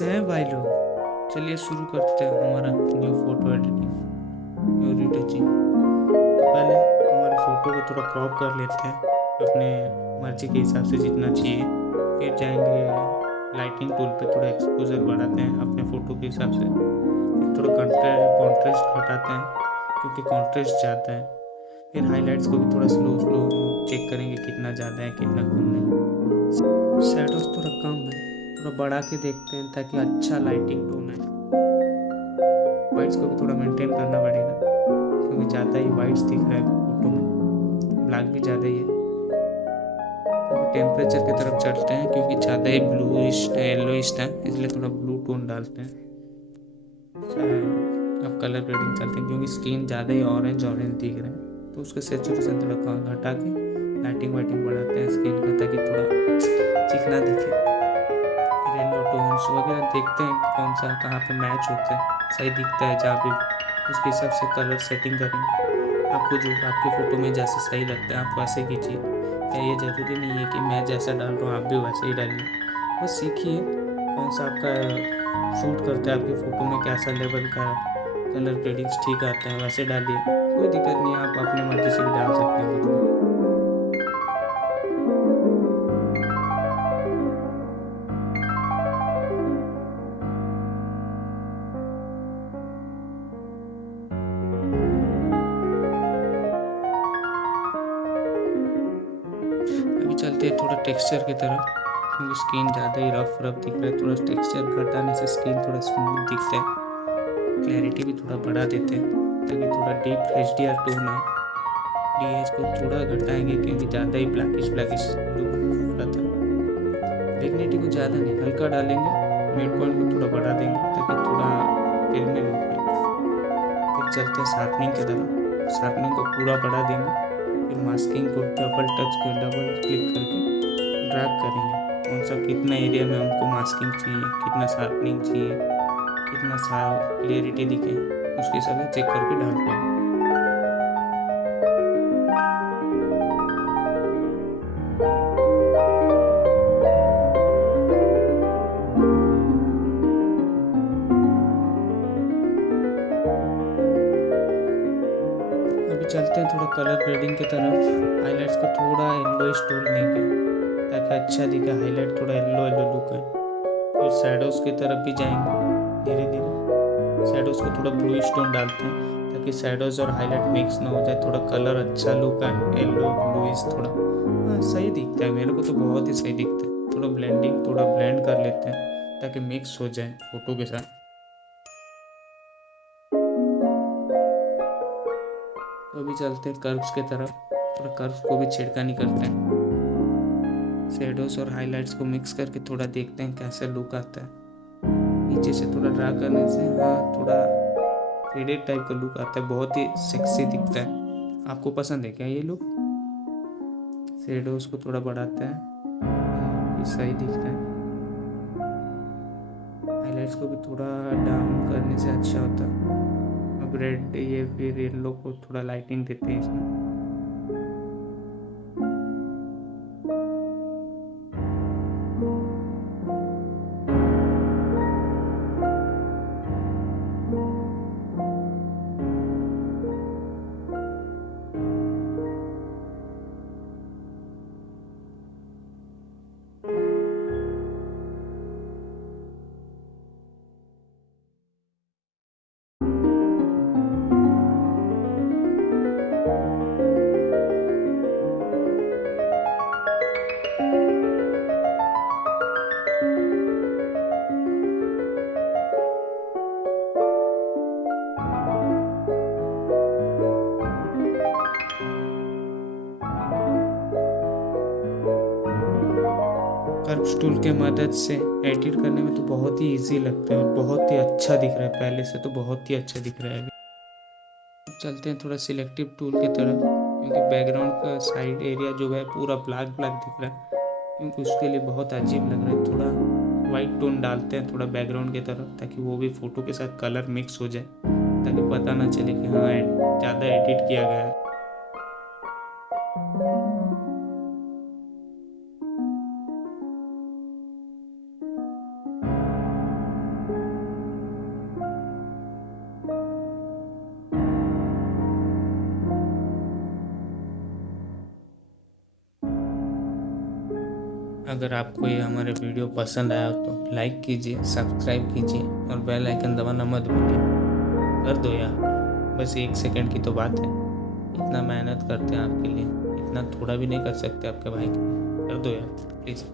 कैसे हैं भाई लोग। चलिए शुरू करते हैं हमारा new photo editing, new retouching. तो पहले हमारे फ़ोटो को थोड़ा क्रॉप कर लेते हैं अपने मर्ज़ी के हिसाब से जितना चाहिए। फिर जाएंगे लाइटिंग टूल पे, थोड़ा एक्सपोजर बढ़ाते हैं अपने फ़ोटो के हिसाब से। फिर थोड़ा कॉन्ट्रास्ट घटाते हैं क्योंकि कॉन्ट्रास्ट ज़्यादा है। फिर हाइलाइट्स को भी थोड़ा स्लो स्लो चेक करेंगे कितना ज़्यादा है कितना कम है। शैडोज थोड़ा कम है, थोड़ा बढ़ा के देखते हैं ताकि अच्छा लाइटिंग टोन है। वाइट्स को भी थोड़ा मेंटेन करना पड़ेगा क्योंकि ज़्यादा ही वाइट्स दिख रहा है फोटो में, ब्लैक भी ज़्यादा ही है। तो टेम्परेचर की तरफ चलते हैं क्योंकि ज़्यादा ही ब्लूइश येलोइश था, इसलिए थोड़ा ब्लू टोन डालते हैं। अब कलर ग्रेडिंग चलते हैं क्योंकि स्किन ज़्यादा ही ऑरेंज दिख रहा है, तो उसका सेचुरेशन थोड़ा घटा के लाइटिंग वाइटिंग बढ़ाते हैं स्किन का ताकि थोड़ा चिकना दिखे। फिर येलो टोन्स वगैरह देखते हैं कौन सा कहाँ पे मैच होता है, सही दिखता है जहाँ पे, उसके हिसाब से कलर सेटिंग करेंगे। आपको जो आपके फ़ोटो में जैसे सही लगता है आप वैसे कीजिए। क्या ये ज़रूरी नहीं है कि मैं जैसा डाल रहा हूँ आप भी वैसे ही डालिए, बस सीखिए कौन सा आपका शूट करता है आपके फ़ोटो में, कैसा लेवल का कलर ग्रेडिंग्स ठीक आता है वैसे डालिए, कोई दिक्कत नहीं है। आप अपने मर्ज़ी से भी डाल सकते हैं कुछ भी। अभी चलते हैं थोड़ा टेक्सचर की तरफ क्योंकि स्किन ज़्यादा ही रफ दिख रहा है। थोड़ा टेक्सचर घटाने से स्किन थोड़ा स्मूथ दिखता है। क्लैरिटी भी थोड़ा बढ़ा देते हैं ताकि थोड़ा डीप HDR टोन आए। DH को थोड़ा घटाएंगे क्योंकि ज़्यादा ही ब्लैकिश लुक रहता है। डिग्निटी को ज़्यादा नहीं, हल्का डालेंगे। मिड पॉइंट को थोड़ा बढ़ा देंगे ताकि थोड़ा फिल्मी लुक आए। फिर चलते हैं शार्पनिंग की तरफ, शार्पनिंग को पूरा बढ़ा देंगे। फिर मास्किंग को डबल क्लिक करके ड्रैग करेंगे कौन सा कितना एरिया में हमको मास्किंग चाहिए, कितना शार्पनिंग चाहिए, कितना क्लियरिटी दिखे, उसके हिसाब से चेक करके डालते हैं। अभी चलते हैं थोड़ा कलर ग्रेडिंग की तरफ। हाइलाइट्स को थोड़ा येलोइश टोन देंगे ताकि अच्छा दिखे, हाईलाइट थोड़ा येलो लुक है। फिर शैडोज़ की तरफ भी जाएंगे धीरे धीरे। शैडोज़ को थोड़ा ब्लूइश टोन डालते हैं ताकि शैडोज़ और हाईलाइट मिक्स ना हो जाए, थोड़ा कलर अच्छा लुक आए, येलो ब्लूइश थोड़ा। हाँ सही दिखता है, मेरे को तो बहुत ही सही दिखता है। थोड़ा ब्लेंडिंग थोड़ा ब्लेंड कर लेते हैं ताकि मिक्स हो जाए फ़ोटो के साथ। तो अभी चलते हैं कर्व्स की तरफ, थोड़ा कर्व्स को भी छेड़खानी करते हैं। शेडोज और हाइलाइट्स को मिक्स करके थोड़ा देखते हैं कैसा लुक आता है। नीचे से थोड़ा ड्रा करने से हाँ थोड़ा फेडेड टाइप का लुक आता है, बहुत ही सेक्सी दिखता है। आपको पसंद है क्या ये लुक? शेडोज को थोड़ा बढ़ाते हैं, हाँ सही दिख रहा है। हाइलाइट्स को भी थोड़ा डाउन करने से अच्छा होता है। अब रेड ये फिर येलो को थोड़ा लाइटिंग देते हैं इसमें। कर्व्स टूल के मदद से एडिट करने में तो बहुत ही इजी लगता है और बहुत ही अच्छा दिख रहा है, पहले से तो बहुत ही अच्छा दिख रहा है। अब चलते हैं थोड़ा सिलेक्टिव टूल की तरफ क्योंकि बैकग्राउंड का साइड एरिया जो है पूरा ब्लैक दिख रहा है, क्योंकि उसके लिए बहुत अजीब लग रहा है। थोड़ा वाइट टोन डालते हैं थोड़ा बैकग्राउंड की तरफ ताकि वो भी फ़ोटो के साथ कलर मिक्स हो जाए, ताकि पता ना चले कि हाँ ज़्यादा एडिट किया गया है। अगर आपको ये हमारे वीडियो पसंद आया तो लाइक कीजिए, सब्सक्राइब कीजिए और बेल आइकन दबाना मत भूलिए। कर दो यार, बस 1 सेकंड की तो बात है। इतना मेहनत करते हैं आपके लिए, इतना थोड़ा भी नहीं कर सकते आपके भाई के लिए। कर दो यार प्लीज़।